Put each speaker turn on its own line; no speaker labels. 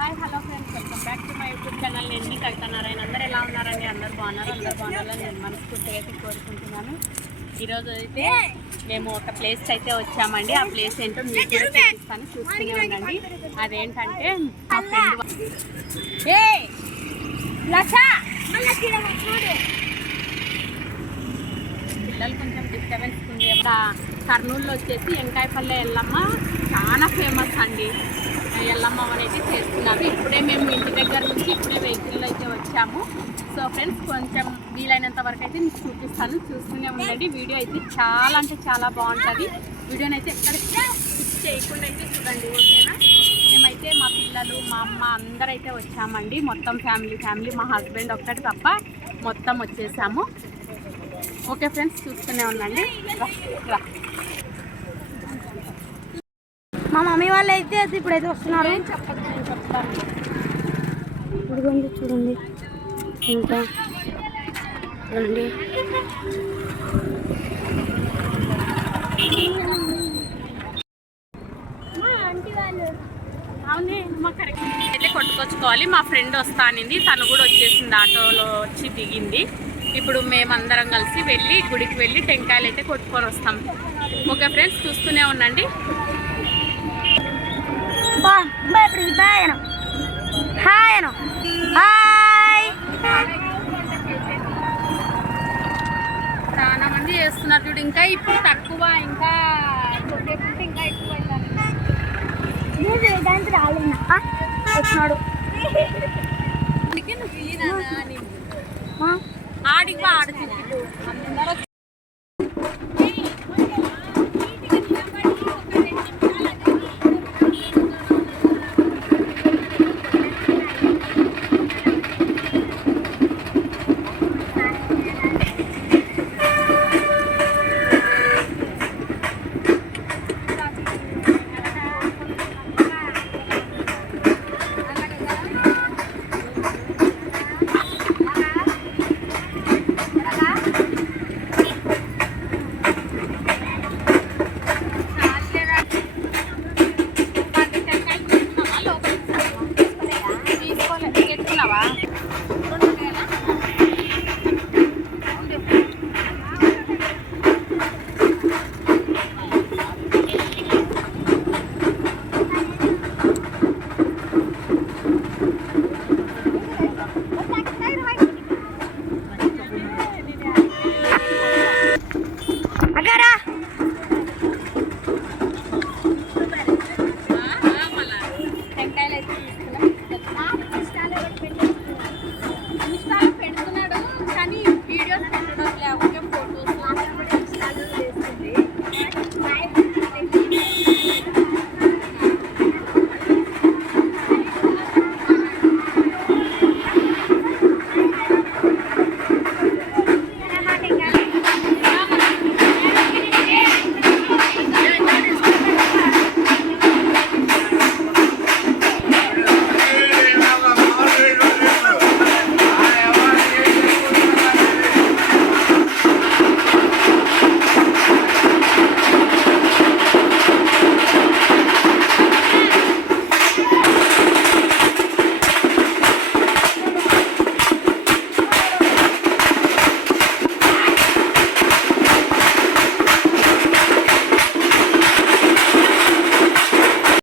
Hi hello friends welcome back to my YouTube channel నేను మీ కవిత నారాయణ. అందరూ ఎలా ఉన్నారండి? అందరు బాగున్నారు? అందరు బాగున్నారని నేను మనస్ఫూర్తిగా అయితే కోరుకుంటున్నాను. ఈరోజు అయితే మేము ఒక ప్లేస్ అయితే వచ్చామండి. ఆ ప్లేస్ ఏంటో మీకు కూడా చూపిస్తాను. చూస్తూనే ఉండండి. అదేంటంటే మా ఫ్రెండ్ ఏ లక్ష పిల్లలు కొంచెం డిస్టర్బెన్స్ ఉంది. కర్నూలులో వచ్చేసి వెంకాయపల్లె ఎల్లమ్మ చాలా ఫేమస్ అండి. కార్యక్రమం అనేది చేస్తున్నాము ఇప్పుడే మేము ఇంటి దగ్గర నుంచి ఇప్పుడే వెహికల్లో అయితే వచ్చాము. సో ఫ్రెండ్స్ కొంచెం వీలైనంత వరకు అయితే మీకు చూపిస్తాను. చూస్తూనే ఉండండి. వీడియో అయితే చాలా అంటే చాలా బాగుంటుంది. వీడియోని అయితే ఎక్కడ చేయకుండా అయితే చూడండి ఓకేనా? మేమైతే మా పిల్లలు మా అమ్మ అందరైతే వచ్చామండి. మొత్తం ఫ్యామిలీ ఫ్యామిలీ మా హస్బెండ్ ఒక్కటి తప్ప మొత్తం వచ్చేసాము. ఓకే ఫ్రెండ్స్ చూస్తూనే ఉండండి. రా, రా.
మా మమ్మీ వాళ్ళు అయితే ఇప్పుడైతే వస్తున్నారు. ఇదిగోండి చూడండి. ఇంకా
కరెక్ట్. అయితే కొట్టుకొచ్చుకోవాలి. మా ఫ్రెండ్ వస్తా అనింది. తను కూడా వచ్చేసింది ఆటోలో వచ్చి దిగింది. ఇప్పుడు మేమందరం కలిసి వెళ్ళి గుడికి వెళ్ళి టెంకాయలు అయితే కొట్టుకొని వస్తాం. ఓకే ఫ్రెండ్స్ చూస్తూనే ఉండండి.
బా బా ఇప్పుడు bye Anu. Hi Anu. Hi.
చాలా మంది చేస్తున్నారు చూడు ఇంకా ఇప్పుడు తక్కువ ఇంకా ఇంకా ఎక్కువ
చేయడానికి రాలేనా? వచ్చినాడు?
ఆడికి ఆడుతుంది Agarra.